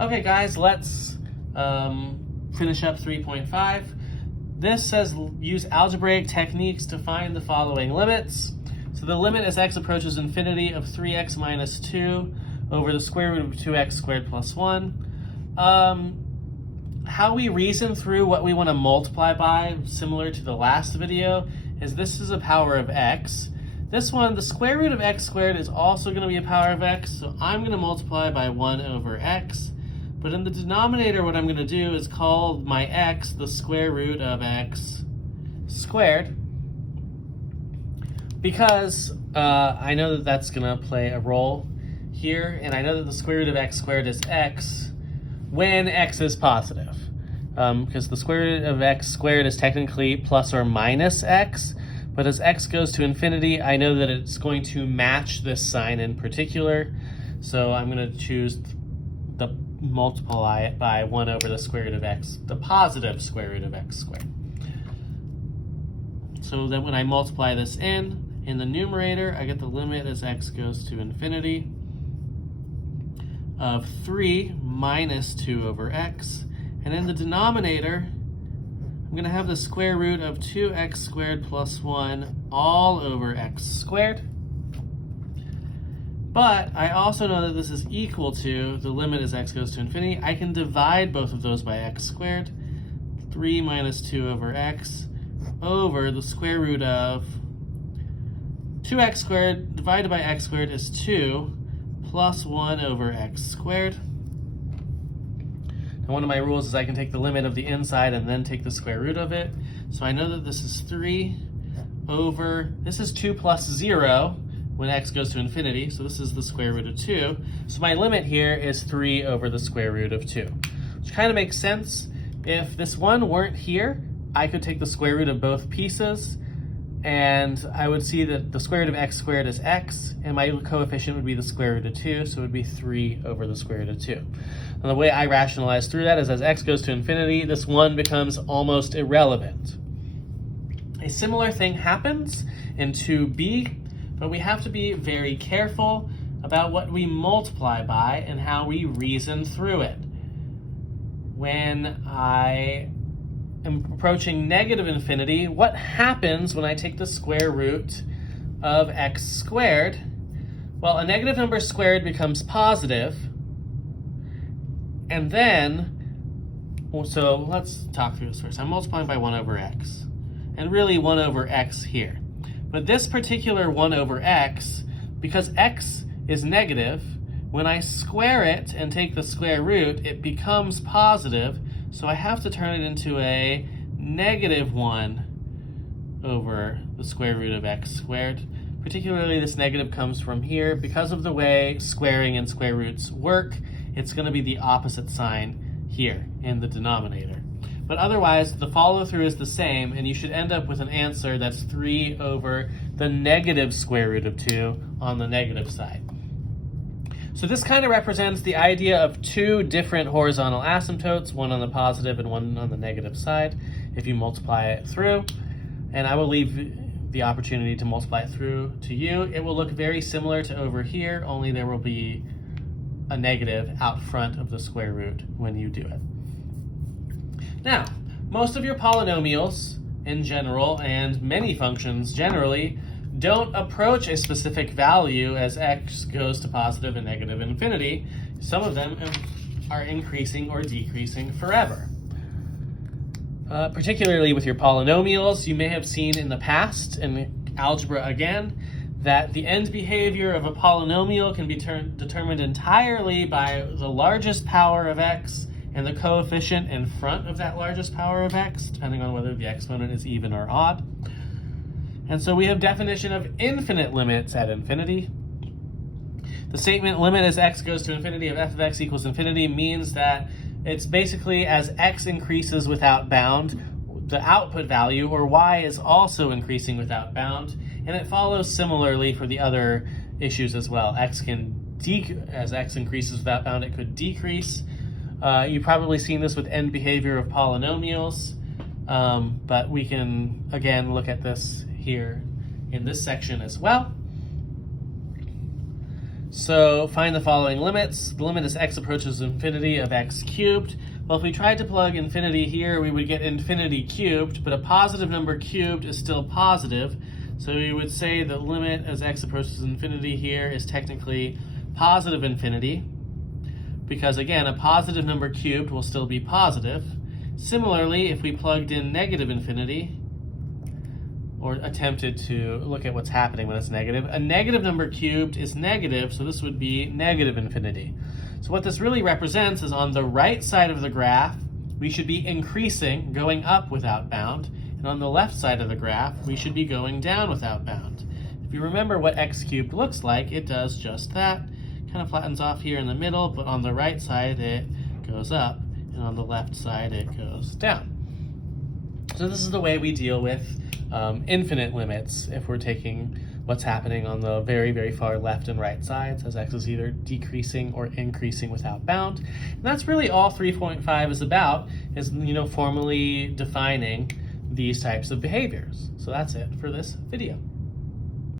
Okay guys, let's finish up 3.5. This says use algebraic techniques to find the following limits. So the limit as x approaches infinity of 3x minus 2 over the square root of 2x squared plus 1. How we reason through what we want to multiply by, similar to the last video, is this is a power of x. This one, the square root of x squared, is also going to be a power of x, so I'm going to multiply by 1 over x. But in the denominator, what I'm going to do is call my x the square root of x squared, because I know that that's going to play a role here, and I know that the square root of x squared is x when x is positive, because the square root of x squared is technically plus or minus x, but as x goes to infinity, I know that it's going to match this sign in particular, so I'm going to choose the multiply it by 1 over the square root of x, the positive square root of x squared. So that when I multiply this in the numerator, I get the limit as x goes to infinity of 3 minus 2 over x. And in the denominator, I'm going to have the square root of 2x squared plus 1 all over x squared. But I also know that this is equal to the limit as x goes to infinity. I can divide both of those by x squared. 3 minus 2 over x over the square root of 2x squared divided by x squared is 2 plus 1 over x squared. Now one of my rules is I can take the limit of the inside and then take the square root of it. So I know that this is 3 over, this is 2 plus 0 when x goes to infinity, so this is the square root of 2. So my limit here is 3 over the square root of 2, which kind of makes sense. If this one weren't here, I could take the square root of both pieces, and I would see that the square root of x squared is x, and my coefficient would be the square root of 2, so it would be 3 over the square root of 2. And the way I rationalize through that is as x goes to infinity, this 1 becomes almost irrelevant. A similar thing happens in 2b, but we have to be very careful about what we multiply by and how we reason through it. When I am approaching negative infinity, what happens when I take the square root of x squared? Well, a negative number squared becomes positive, and then, so let's talk through this first. I'm multiplying by 1 over x, and really 1 over x here. But this particular 1 over x, because x is negative, when I square it and take the square root, it becomes positive, so I have to turn it into a negative 1 over the square root of x squared. Particularly this negative comes from here. Because of the way squaring and square roots work, it's going to be the opposite sign here in the denominator. But otherwise, the follow-through is the same, and you should end up with an answer that's 3 over the negative square root of 2 on the negative side. So this kind of represents the idea of two different horizontal asymptotes, one on the positive and one on the negative side, if you multiply it through. And I will leave the opportunity to multiply it through to you. It will look very similar to over here, only there will be a negative out front of the square root when you do it. Now, most of your polynomials in general, and many functions generally, don't approach a specific value as x goes to positive and negative infinity. Some of them are increasing or decreasing forever. Particularly with your polynomials, you may have seen in the past, in algebra again, that the end behavior of a polynomial can be determined entirely by the largest power of x and the coefficient in front of that largest power of x, depending on whether the exponent is even or odd. And so we have definition of infinite limits at infinity. The statement limit as x goes to infinity of f of x equals infinity means that it's basically as x increases without bound, the output value, or y, is also increasing without bound. And it follows similarly for the other issues as well. As x increases without bound, it could decrease. You've probably seen this with end behavior of polynomials, but we can, again, look at this here in this section as well. So find the following limits. The limit is x approaches infinity of x cubed. Well, if we tried to plug infinity here, we would get infinity cubed, but a positive number cubed is still positive. So we would say the limit as x approaches infinity here is technically positive infinity, because again, a positive number cubed will still be positive. Similarly, if we plugged in negative infinity, or attempted to look at what's happening when it's negative, a negative number cubed is negative, so this would be negative infinity. So what this really represents is on the right side of the graph, we should be increasing, going up without bound, and on the left side of the graph, we should be going down without bound. If you remember what x cubed looks like, it does just that. Kind of flattens off here in the middle, but on the right side it goes up, and on the left side it goes down. So this is the way we deal with infinite limits if we're taking what's happening on the very, very far left and right sides, as x is either decreasing or increasing without bound. And that's really all 3.5 is about, is formally defining these types of behaviors. So that's it for this video.